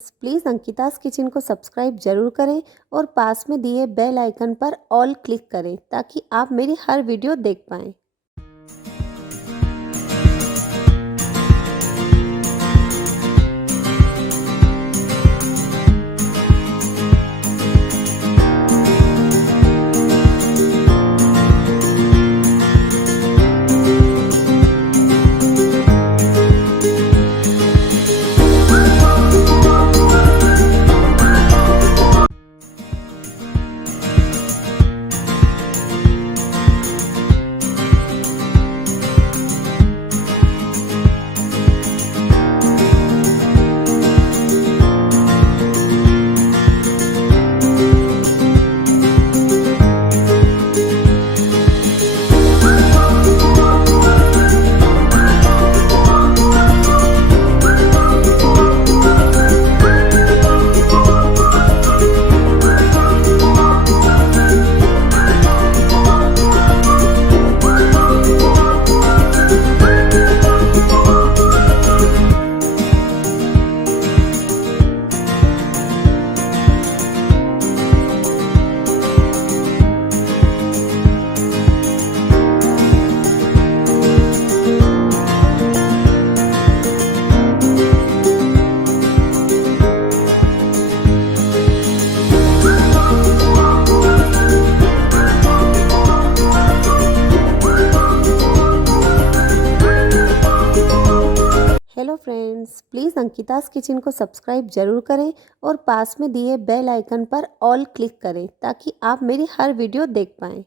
Please अंकिता's kitchen को subscribe ज़रूर करें और पास में दिए बेल आइकन पर ऑल क्लिक करें ताकि आप मेरी हर वीडियो देख पाएँ। हेलो फ्रेंड्स, प्लीज़ अंकिता's किचन को सब्सक्राइब ज़रूर करें और पास में दिए बेल आइकन पर ऑल क्लिक करें ताकि आप मेरी हर वीडियो देख पाएँ।